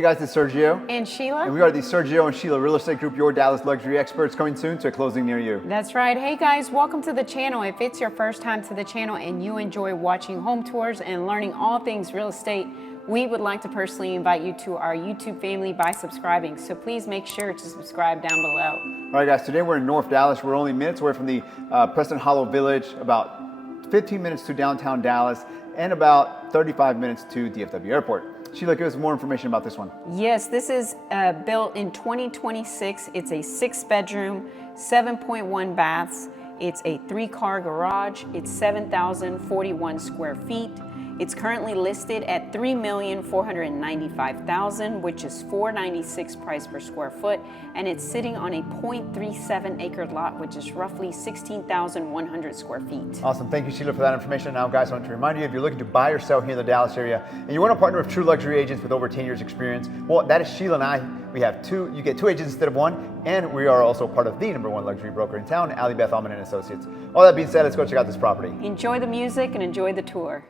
Hey guys, it's Sergio. And Sheila. And we are the Sergio and Sheila Real Estate Group, your Dallas luxury experts, coming soon to a closing near you. That's right. Hey guys, welcome to the channel. If it's your first time to the channel and you enjoy watching home tours and learning all things real estate, we would like to personally invite you to our YouTube family by subscribing. So please make sure to subscribe down below. All right guys, today we're in North Dallas. We're only minutes away from the Preston Hollow Village, about 15 minutes to downtown Dallas, and about 35 minutes to DFW Airport. Sheila, give us more information about this one. Yes, this is built in 2026. It's a 6-bedroom, 7.1 baths. It's a 3-car garage. It's 7,041 square feet. It's currently listed at $3,495,000, which is $496 price per square foot, and it's sitting on a 0.37 acre lot, which is roughly 16,100 square feet. Awesome, thank you Sheila for that information. Now guys, I want to remind you, if you're looking to buy or sell here in the Dallas area, and you want to partner with true luxury agents with over 10 years experience, well, that is Sheila and I. We have two, you get 2 agents instead of 1, and we are also part of the #1 luxury broker in town, Ali Beth Alman and Associates. All that being said, let's go check out this property. Enjoy the music and enjoy the tour.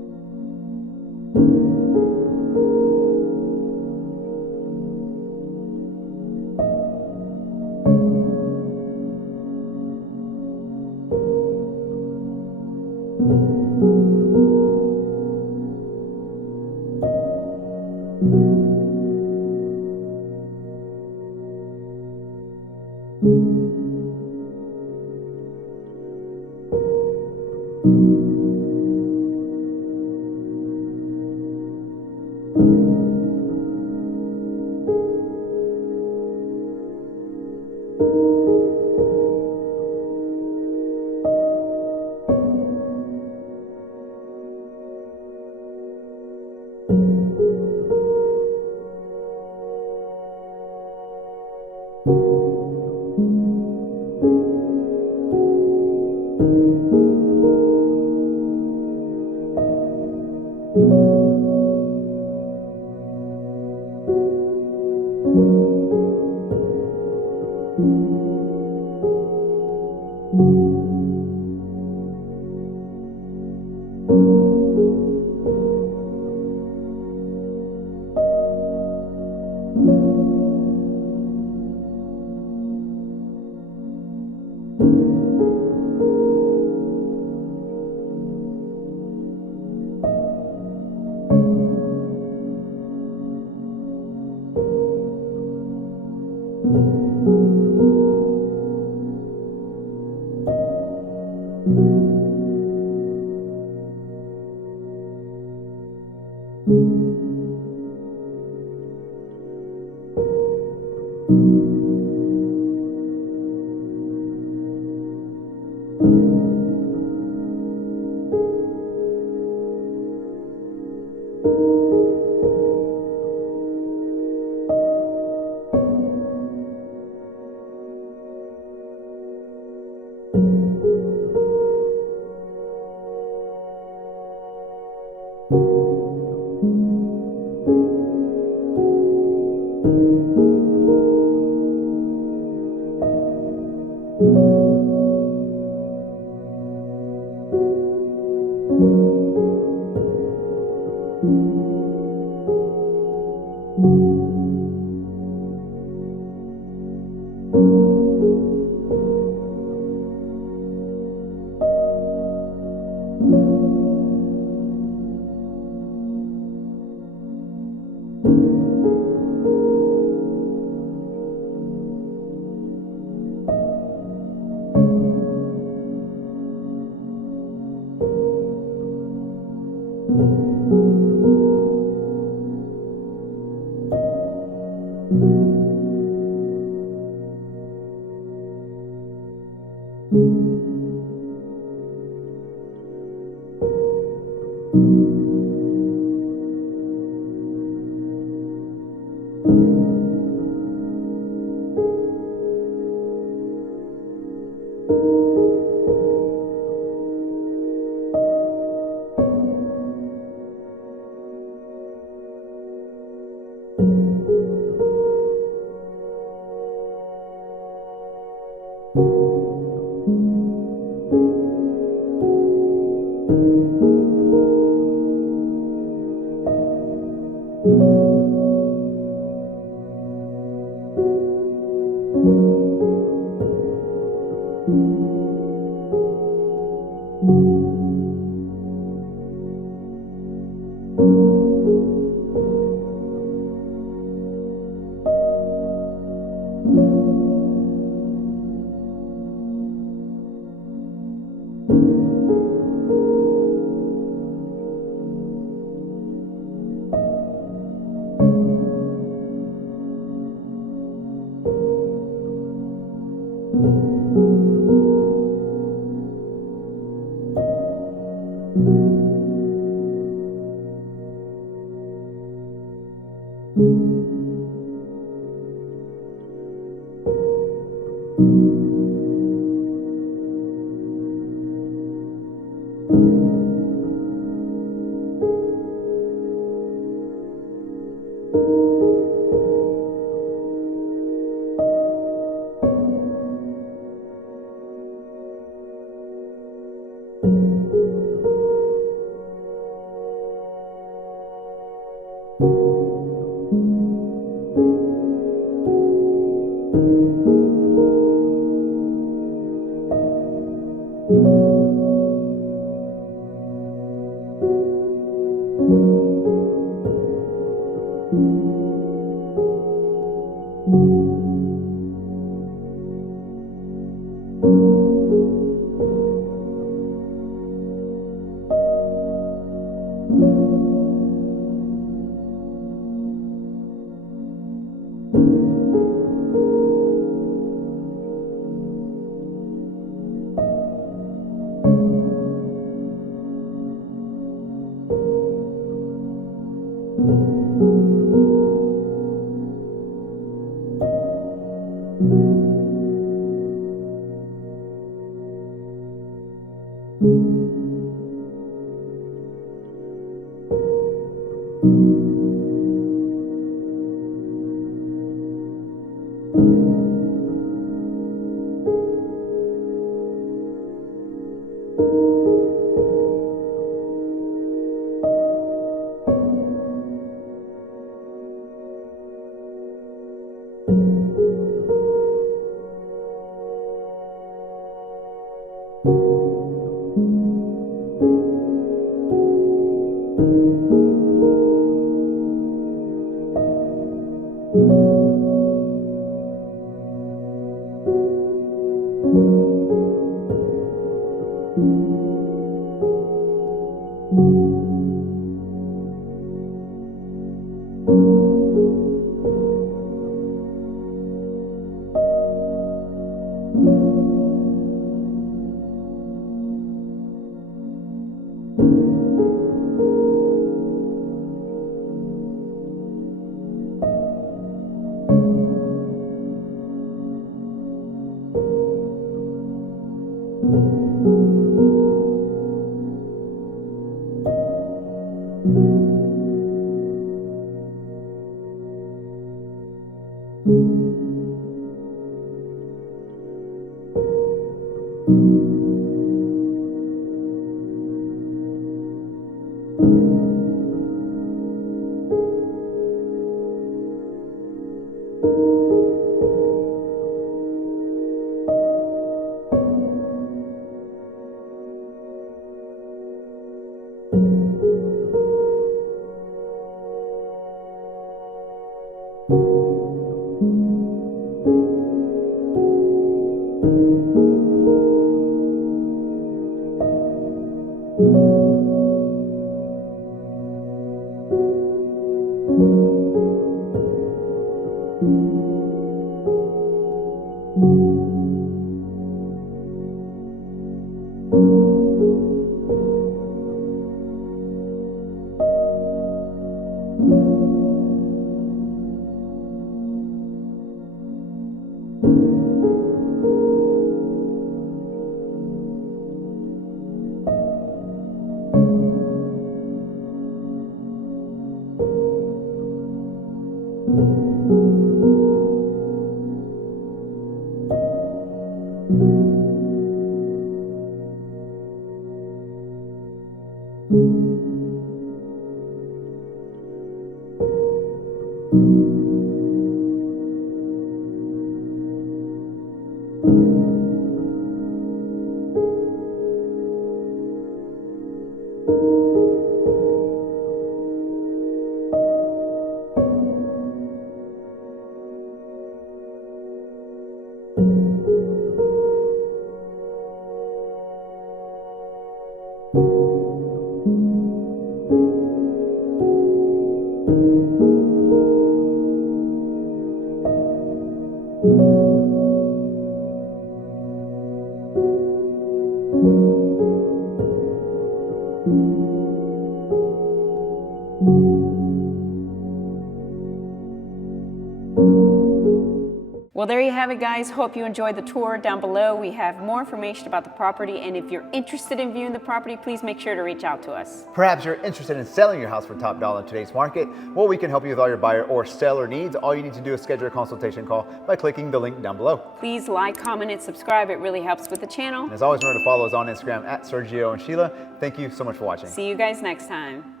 Well, there you have it, guys. Hope you enjoyed the tour. Down below, we have more information about the property, and if you're interested in viewing the property, please make sure to reach out to us. Perhaps you're interested in selling your house for top dollar in today's market. Well, we can help you with all your buyer or seller needs. All you need to do is schedule a consultation call by clicking the link down below. Please like, comment, and subscribe. It really helps with the channel. And as always, remember to follow us on Instagram at Sergio and Sheila. Thank you so much for watching. See you guys next time.